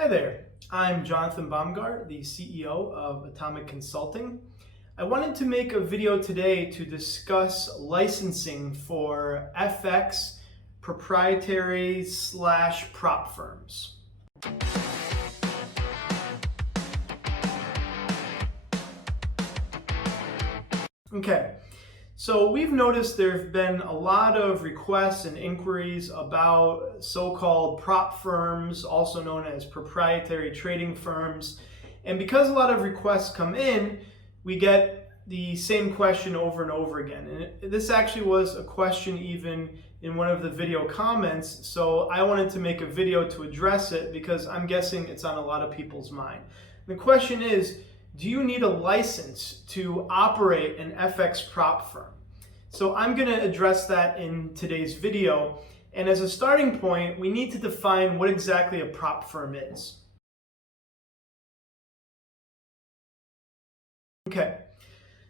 Hi there, I'm Jonathan Baumgart, the CEO of Atomic Consulting. I wanted to make a video today to discuss licensing for FX proprietary / prop firms. Okay, so we've noticed there have been a lot of requests and inquiries about so-called prop firms, also known as proprietary trading firms. And because a lot of requests come in, we get the same question over and over again. And this actually was a question even in one of the video comments, so I wanted to make a video to address it because I'm guessing it's on a lot of people's mind. The question is, do you need a license to operate an FX prop firm? So I'm going to address that in today's video. And as a starting point, we need to define what exactly a prop firm is. Okay,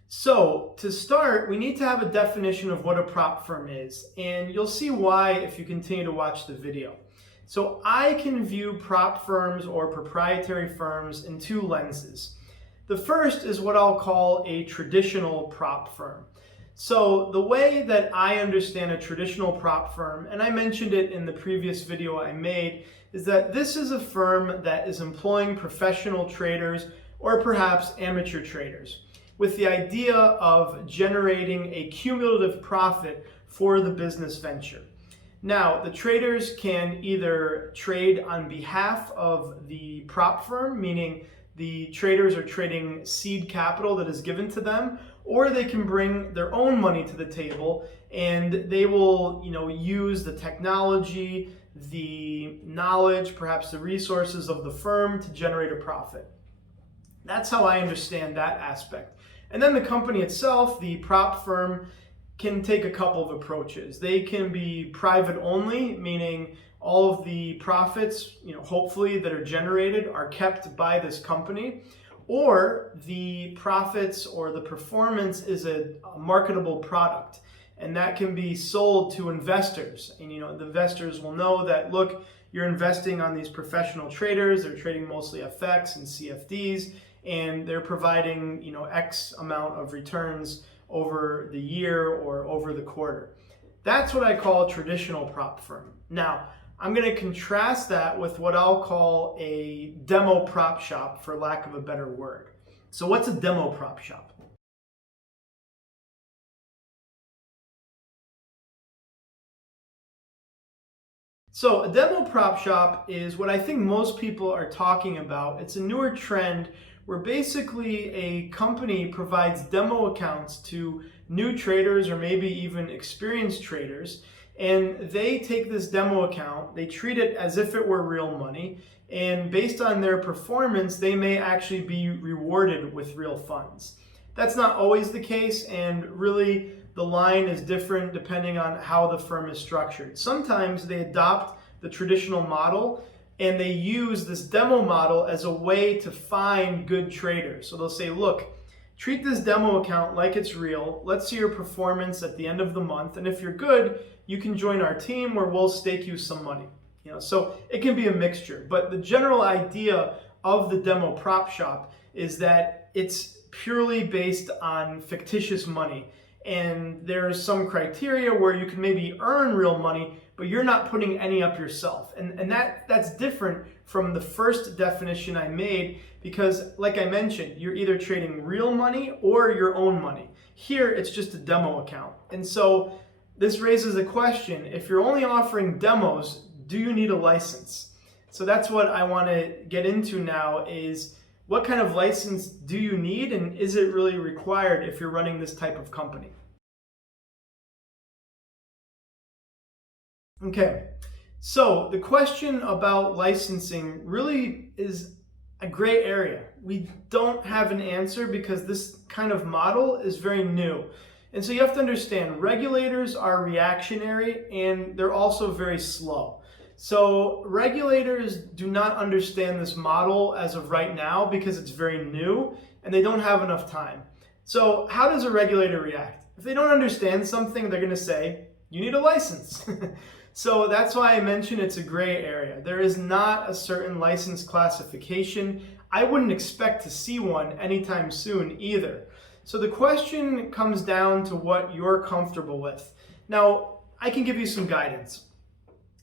so to start, we need to have a definition of what a prop firm is. And you'll see why if you continue to watch the video. So I can view prop firms or proprietary firms in two lenses. The first is what I'll call a traditional prop firm. So the way that I understand a traditional prop firm, and I mentioned it in the previous video I made, is that this is a firm that is employing professional traders or perhaps amateur traders with the idea of generating a cumulative profit for the business venture. Now, the traders can either trade on behalf of the prop firm, meaning the traders are trading seed capital that is given to them, or they can bring their own money to the table and they will, use the technology, the knowledge, perhaps the resources of the firm to generate a profit. That's how I understand that aspect. And then the company itself, the prop firm, can take a couple of approaches. They can be private only, meaning all of the profits, hopefully that are generated are kept by this company, or the profits or the performance is a marketable product, and that can be sold to investors. And the investors will know that, look, you're investing on these professional traders, they're trading mostly FX and CFDs, and they're providing, X amount of returns over the year or over the quarter. That's what I call a traditional prop firm. Now, I'm going to contrast that with what I'll call a demo prop shop, for lack of a better word. So what's a demo prop shop? So a demo prop shop is what I think most people are talking about. It's a newer trend where basically a company provides demo accounts to new traders or maybe even experienced traders, and they take this demo account, they treat it as if it were real money, and based on their performance, they may actually be rewarded with real funds. That's not always the case, and really the line is different depending on how the firm is structured. Sometimes they adopt the traditional model and they use this demo model as a way to find good traders. So they'll say, look, treat this demo account like it's real. Let's see your performance at the end of the month. And if you're good, you can join our team where we'll stake you some money. So it can be a mixture. But the general idea of the demo prop shop is that it's purely based on fictitious money. And there's some criteria where you can maybe earn real money, but you're not putting any up yourself. And that's different from the first definition I made because, like I mentioned, you're either trading real money or your own money. Here, it's just a demo account. And so this raises a question. If you're only offering demos, do you need a license? So that's what I want to get into now is what kind of license do you need, and is it really required if you're running this type of company? Okay, so the question about licensing really is a gray area. We don't have an answer because this kind of model is very new. And so you have to understand, regulators are reactionary and they're also very slow. So regulators do not understand this model as of right now because it's very new and they don't have enough time. So how does a regulator react? If they don't understand something, they're going to say, you need a license. So that's why I mentioned it's a gray area. There is not a certain license classification. I wouldn't expect to see one anytime soon either. So the question comes down to what you're comfortable with. Now, I can give you some guidance.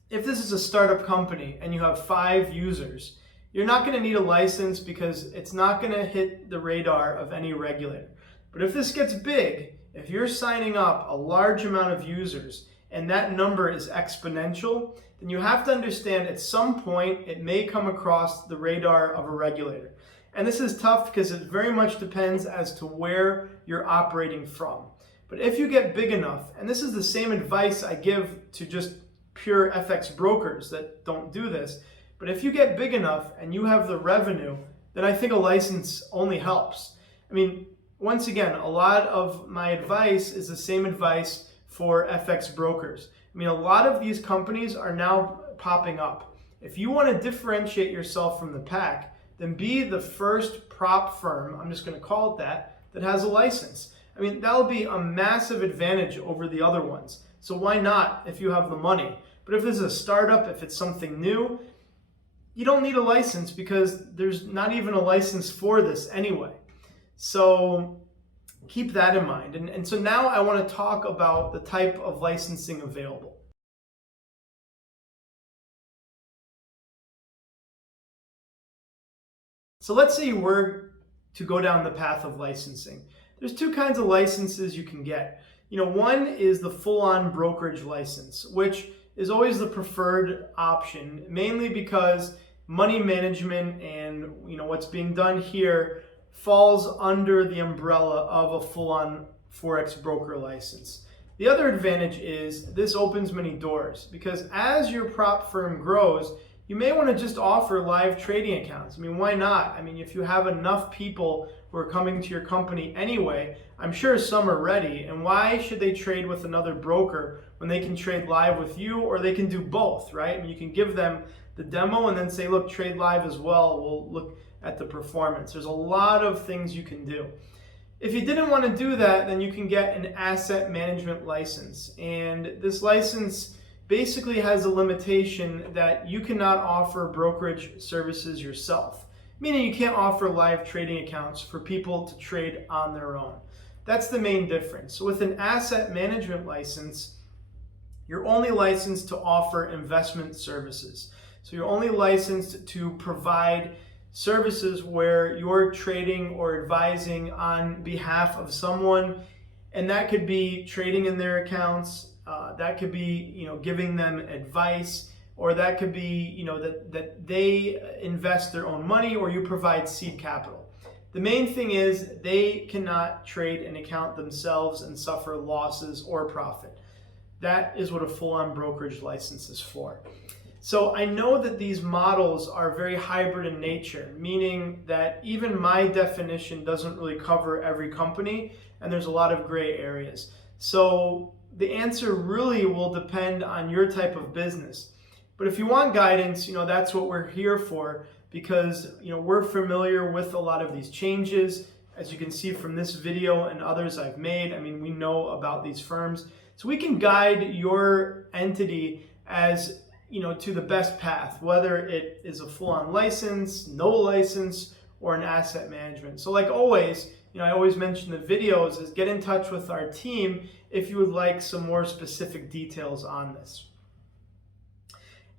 If this is a startup company and you have 5 users, you're not going to need a license because it's not going to hit the radar of any regulator. But if this gets big, if you're signing up a large amount of users and that number is exponential, then you have to understand at some point it may come across the radar of a regulator. And this is tough because it very much depends as to where you're operating from. But if you get big enough, and this is the same advice I give to just pure FX brokers that don't do this, but if you get big enough and you have the revenue, then I think a license only helps. I mean, once again, a lot of my advice is the same advice for FX brokers. I mean, a lot of these companies are now popping up. If you want to differentiate yourself from the pack, then be the first prop firm, I'm just going to call it that has a license. I mean, that'll be a massive advantage over the other ones. So why not if you have the money? But if this is a startup, if it's something new, you don't need a license because there's not even a license for this anyway. So keep that in mind. And so now I want to talk about the type of licensing available. So let's say you were to go down the path of licensing. There's 2 kinds of licenses you can get. One is the full-on brokerage license, which is always the preferred option, mainly because money management and what's being done here falls under the umbrella of a full-on Forex broker license. The other advantage is this opens many doors because as your prop firm grows, you may want to just offer live trading accounts. I mean, why not? I mean, if you have enough people who are coming to your company anyway, I'm sure some are ready. And why should they trade with another broker when they can trade live with you, or they can do both, right? I mean, you can give them the demo and then say, look, trade live as well. We'll look at the performance. There's a lot of things you can do. If you didn't want to do that, then you can get an asset management license. And this license basically has a limitation that you cannot offer brokerage services yourself, meaning you can't offer live trading accounts for people to trade on their own. That's the main difference. So with an asset management license, you're only licensed to offer investment services. So you're only licensed to provide services where you're trading or advising on behalf of someone, and that could be trading in their accounts, that could be giving them advice, or that could be that they invest their own money or you provide seed capital. The main thing is they cannot trade an account themselves and suffer losses or profit. That is what a full-on brokerage license is for. So I know that these models are very hybrid in nature, meaning that even my definition doesn't really cover every company, and there's a lot of gray areas. So the answer really will depend on your type of business. But if you want guidance, that's what we're here for, because we're familiar with a lot of these changes. As you can see from this video and others I've made, I mean, we know about these firms. So we can guide your entity as to the best path, whether it is a full-on license, no license, or an asset management. So like always, I always mention the videos is get in touch with our team if you would like some more specific details on this.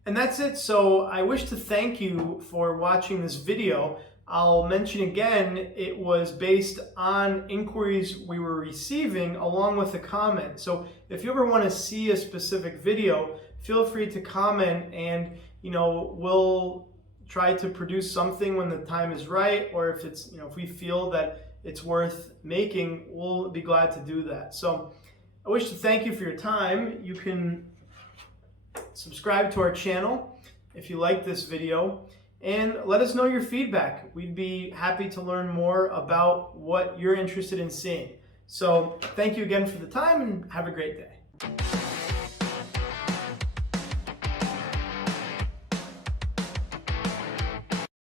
And that's it. So I wish to thank you for watching this video. I'll mention again, it was based on inquiries we were receiving along with a comment. So if you ever want to see a specific video, feel free to comment, and we'll try to produce something when the time is right, or if it's if we feel that it's worth making, we'll be glad to do that. So I wish to thank you for your time. You can subscribe to our channel if you like this video, and let us know your feedback. We'd be happy to learn more about what you're interested in seeing. So thank you again for the time, and have a great day.